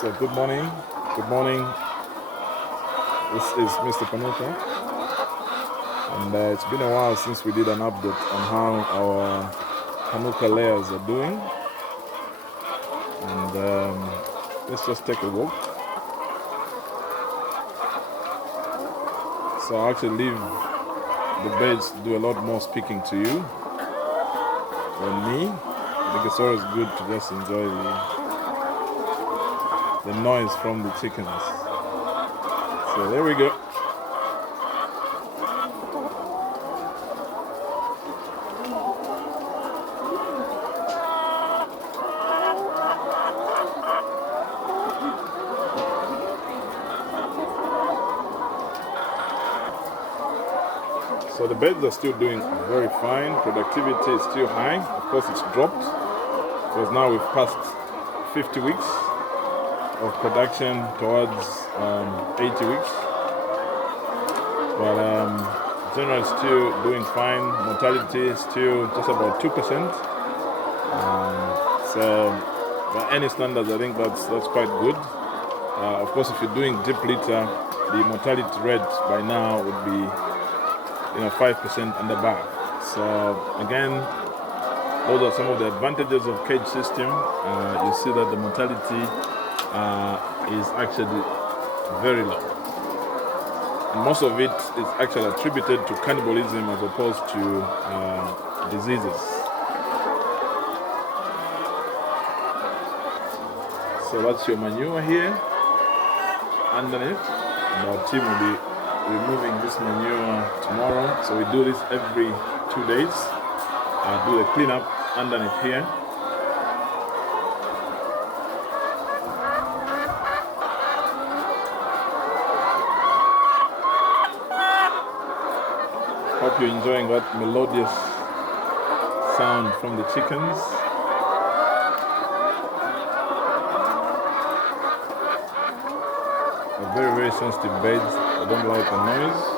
So good morning. Good morning. This is Mr. Panuka, and it's been a while since we did an update on how our Panuka layers are doing. And let's just take a walk. So I'll actually leave the birds to do a lot more speaking to you than me. I think it's always good to just enjoy the noise from the chickens. So there we go. So the birds are still doing very fine. Productivity is still high. Of course, it's dropped because now we've passed 50 weeks of production towards 80 weeks. But generally still doing fine. Mortality is still just about 2%. So by any standards, I think that's quite good. Of course, if you're doing deep litter, the mortality rate by now would be 5% and above. So again, those are some of the advantages of cage system. You see that the mortality is actually very low. And most of it is actually attributed to cannibalism as opposed to diseases. So that's your manure here underneath. And our team will be removing this manure tomorrow. So we do this every 2 days. Do the cleanup underneath here. Hope you're enjoying that melodious sound from the chickens. They're very, very sensitive birds. I don't like the noise.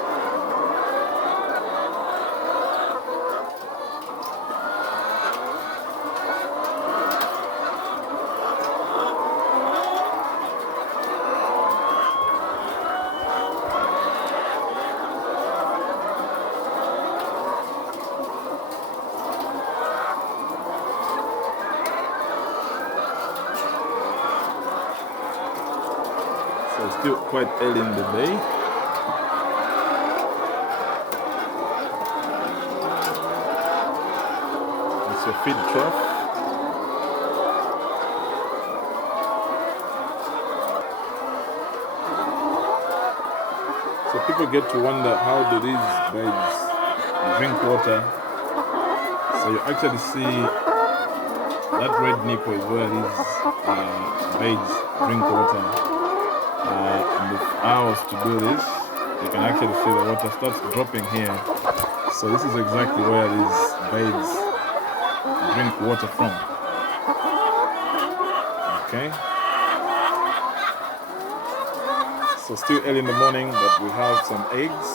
So it's still quite early in the day. It's a feed trough. So people get to wonder, how do these birds drink water? So you actually see that red nipple is where these birds drink water. And if I was to do this, you can actually see the water starts dropping here. So this is exactly where these birds drink water from. Okay. So still early in the morning, but we have some eggs.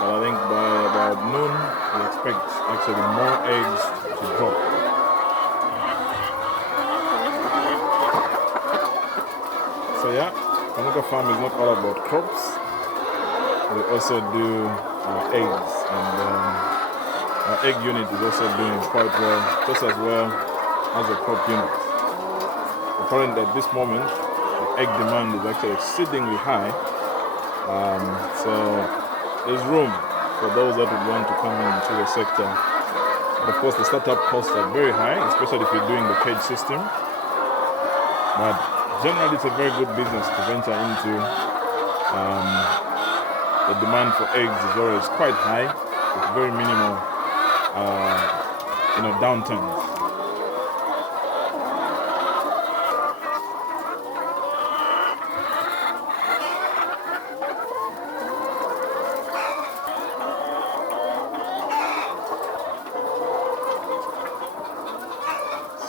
But I think by about noon, we expect actually more eggs to drop. So yeah, Panuka farm is not all about crops. We also do eggs, and our egg unit is also doing quite well, just as well as the crop unit. Apparently at this moment, the egg demand is actually exceedingly high. So there's room for those that would want to come into the sector. But of course, the startup costs are very high, especially if you're doing the cage system. But generally, it's a very good business to venture into. The demand for eggs is always quite high, with very minimal, downturns.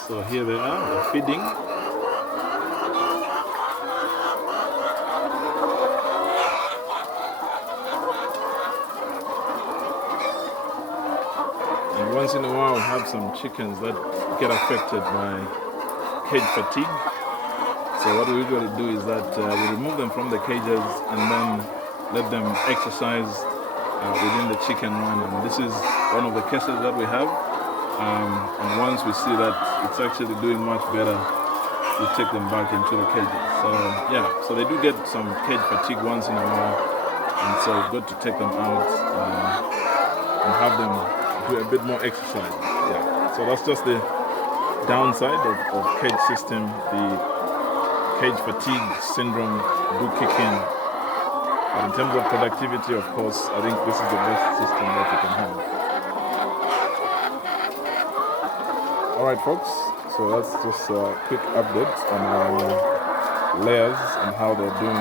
So here they are, they're feeding. And once in a while, we have some chickens that get affected by cage fatigue. So So what we usually do is that we remove them from the cages and then let them exercise within the chicken run. And this is one of the cases that we have. And once we see that it's actually doing much better, we take them back into the cages. So yeah, so they do get some cage fatigue once in a while, and so it's good to take them out and have them do a bit more exercise. Yeah, so that's just the downside of cage system. The cage fatigue syndrome do kick in. But in terms of productivity, of course, I think this is the best system that you can have. Alright folks, so that's just a quick update on our layers and how they're doing